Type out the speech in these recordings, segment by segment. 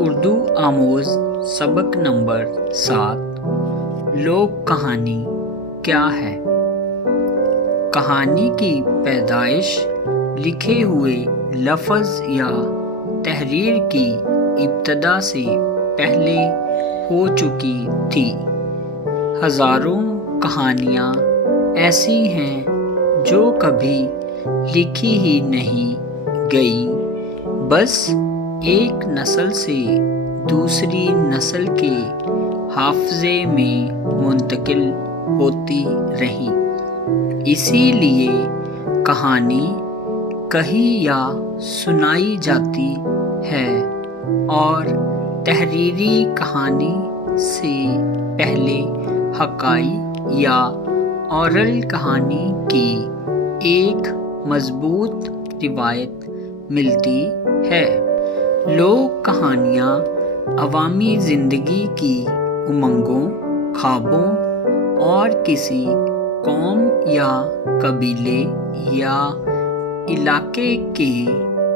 اردو آموز سبق نمبر 7 لوک کہانی کیا ہے؟ کہانی کی پیدائش لکھے ہوئے لفظ یا تحریر کی ابتدا سے پہلے ہو چکی تھی۔ ہزاروں کہانیاں ایسی ہیں جو کبھی لکھی ہی نہیں گئیں، بس ایک نسل سے دوسری نسل کے حافظے میں منتقل ہوتی رہیں۔ اسی لیے کہانی کہی یا سنائی جاتی ہے، اور تحریری کہانی سے پہلے حکائی یا اورل کہانی کی ایک مضبوط روایت ملتی ہے۔ لوک کہانیاں عوامی زندگی کی امنگوں، خوابوں اور کسی قوم یا قبیلے یا علاقے کے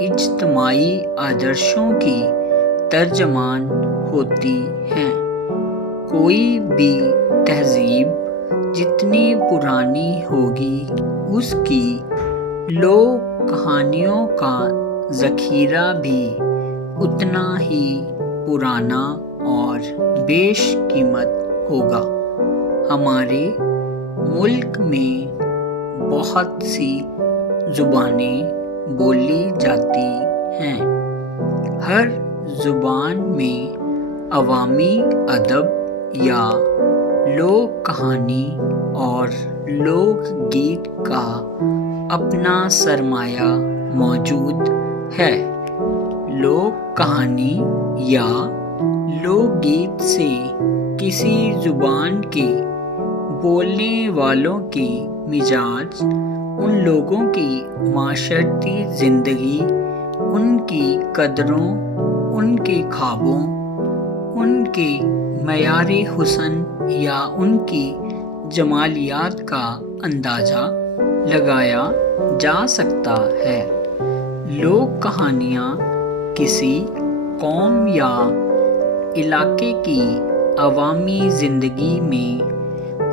اجتماعی آدرشوں کی ترجمان ہوتی ہیں۔ کوئی بھی تہذیب جتنی پرانی ہوگی، اس کی لوک کہانیوں کا ذخیرہ بھی اتنا ہی پرانا اور بیش قیمت ہوگا۔ ہمارے ملک میں بہت سی زبانیں بولی جاتی ہیں۔ ہر زبان میں عوامی ادب یا لوک کہانی اور لوک گیت کا اپنا سرمایہ موجود ہے۔ لوک کہانی یا لوک گیت سے کسی زبان کے بولنے والوں کے مزاج، ان لوگوں کی معاشرتی زندگی، ان کی قدروں، ان کے خوابوں، ان کے معیار حسن یا ان کی جمالیات کا اندازہ لگایا جا سکتا ہے۔ لوک کہانیاں کسی قوم یا علاقے کی عوامی زندگی میں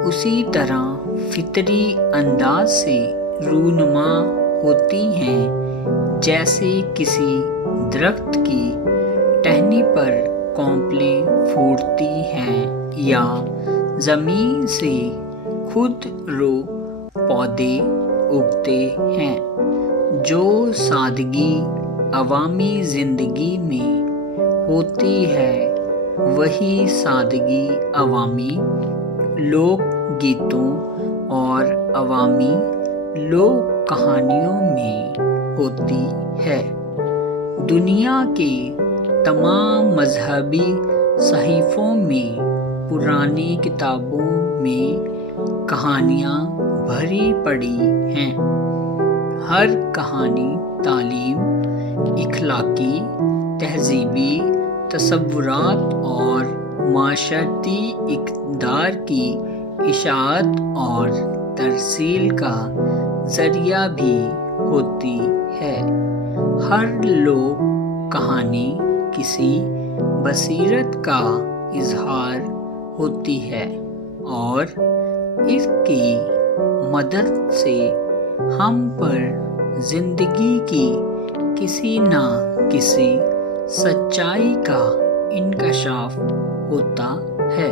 اسی طرح فطری انداز سے رونما ہوتی ہیں جیسے کسی درخت کی ٹہنی پر کونپلیں پھوٹتی ہیں یا زمین سے خود رو پودے اگتے ہیں۔ جو سادگی عوامی زندگی میں ہوتی ہے، وہی سادگی عوامی لوک گیتوں اور عوامی لوک کہانیوں میں ہوتی ہے۔ دنیا کے تمام مذہبی صحیفوں میں، پرانی کتابوں میں کہانیاں بھری پڑی ہیں۔ ہر کہانی تعلیم، اخلاقی، تہذیبی تصورات اور معاشرتی اقدار کی اشاعت اور ترسیل کا ذریعہ بھی ہوتی ہے۔ ہر لوک کہانی کسی بصیرت کا اظہار ہوتی ہے، اور اس کی مدد سے ہم پر زندگی کی کسی نہ کسی سچائی کا انکشاف ہوتا ہے۔